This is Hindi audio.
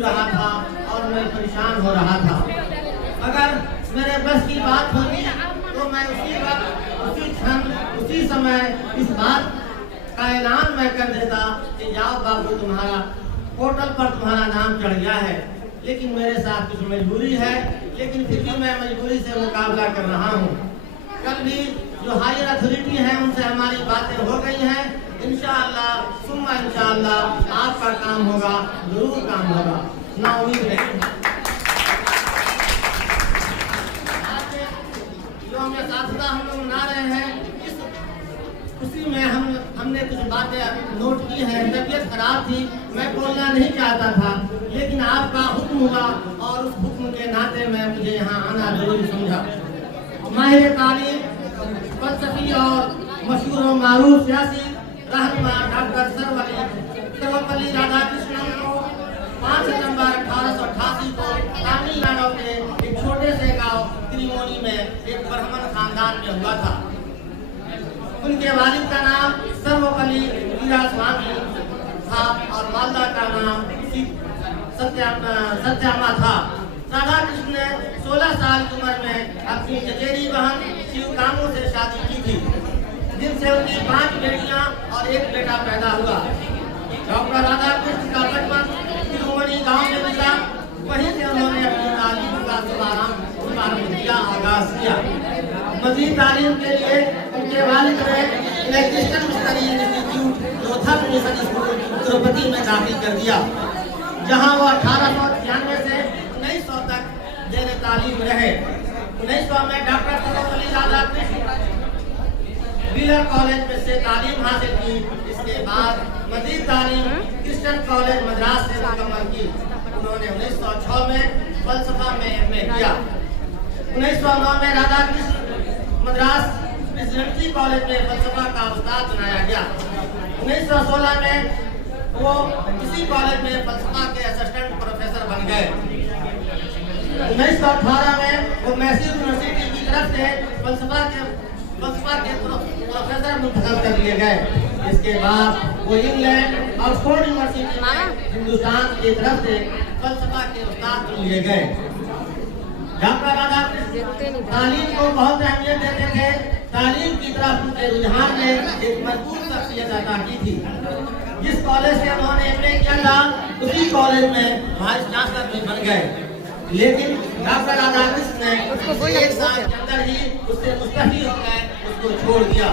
जू रहा था और मैं परेशान हो रहा था। अगर मेरे बस की बात होगी तो मैं उसी वक्त, उसी क्षण, उसी समय इस बात का ऐलान मैं कर देता कि जाओ बाबू, तुम्हारा पोर्टल पर तुम्हारा नाम चढ़ गया है। लेकिन मेरे साथ कुछ मजबूरी है, लेकिन फिर भी मैं मजबूरी से मुकाबला कर रहा हूँ। कल भी जो हायर अथॉरिटी है उनसे हमारी बातें हो गई हैं। इंशाअल्लाह सुम्मा इंशाअल्लाह आपका काम होगा, जरूर काम होगा, ना उम्मीद नहीं। जो हम साथता हम लोग मना रहे हैं, इस खुशी में हमने कुछ बातें नोट की हैं। तबीयत खराब थी, मैं बोलना नहीं चाहता था, लेकिन आपका हुक्म हुआ और उस हुक्म के नाते मैं मुझे यहाँ आना जरूरी समझा। माहिर तालीम, फलसफी और मशहूर व मारूफ सियासी रहनुमा डॉक्टर सर्वपल्ली राधाकृष्णन को 5 सितंबर 1888 को तमिलनाडु के एक छोटे से गांव त्रिमोनी में एक ब्राह्मण खानदान में हुआ था। उनके वालिद का नाम सर्वपल्ली वीरास्वामी था और मालदा का नाम सत्यामा था। राधाकृष्ण ने 16 साल की उम्र में अपनी चचेरी बहन शिवकामो से शादी की थी, जिनसे उनकी 5 बेटियां और 1 बेटा पैदा हुआ। डॉक्टर राधाकृष्ण का बचपन त्रिमोनी गांव में गुजरा। वहीं से उन्होंने अपनी तालीम का शुभारंभ किया, आगाज किया। मजीद तालीम के लिए उनके वालिद ने electrician missionary institute Lothal mission school Tirupati में दाखिल कर दिया, जहां वो 1893 से 1900 तक जेर तालीम रहे। 1900 में doctor Sarvepalli Radhakrishna wheeler college में से तालीम हासिल की। इसके बाद मजीद तालीम क्रिश्चियन कॉलेज मद्रास से मुकम्मल की। उन्होंने 1906 में फलसफा में एमए किया। 1909 में राधाकृष्ण मद्रास प्रेसिडेंसी कॉलेज में फलसफा का उस्ताद बनाया गया। 1916 में वो इसी कॉलेज में फलसफा के असिस्टेंट प्रोफेसर बन गए। 1918 में वो मैसूर यूनिवर्सिटी की तरफ से फलसफा के प्रोफेसर मुंतखब कर लिए गए। इसके बाद वो इंग्लैंड ऑक्सफोर्ड यूनिवर्सिटी में हिंदुस्तान की तरफ से फलसफा के उस्ताद चुन लिए गए। डॉक्टर राधाकृष्ण तालीम को बहुत अहमियत देते थे। तालीम की तरफ उनके रुझान ने एक मजबूत शख्सियत अता की थी। जिस कॉलेज से उन्होंने एमए किया था, उसी कॉलेज में वाइस चांसलर भी बन गए। लेकिन डॉक्टर राधाकृष्ण ने 1 साल के अंदर ही उससे मुस्तफी हो गए, उसको छोड़ दिया।